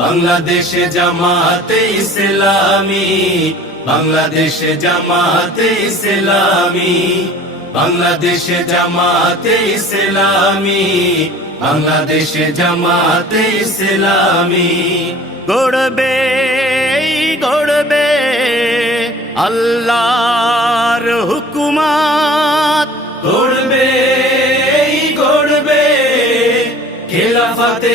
বাংলাদেশে জামাতে ইসলামি বাংলাদেশে জামাতে ইসলামি বাংলাদেশে জামাতে ইসলামি বাংলাদেশে জামাতে ইসলামি গড়বে গড়বে আল্লাহর হুকুমাত গড়বে গড়বে খেলাফতে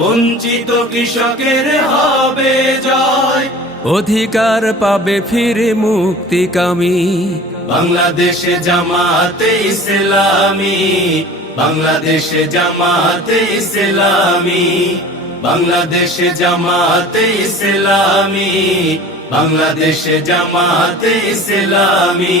বঞ্চিত কৃষকের হবে জয় অধিকার পাবে ফিরে মুক্তিকামী বাংলাদেশে জামাতে ইসলামী বাংলাদেশে জামাতে ইসলামী বাংলাদেশে জামাতে ইসলামী বাংলাদেশে জামাতে ইসলামী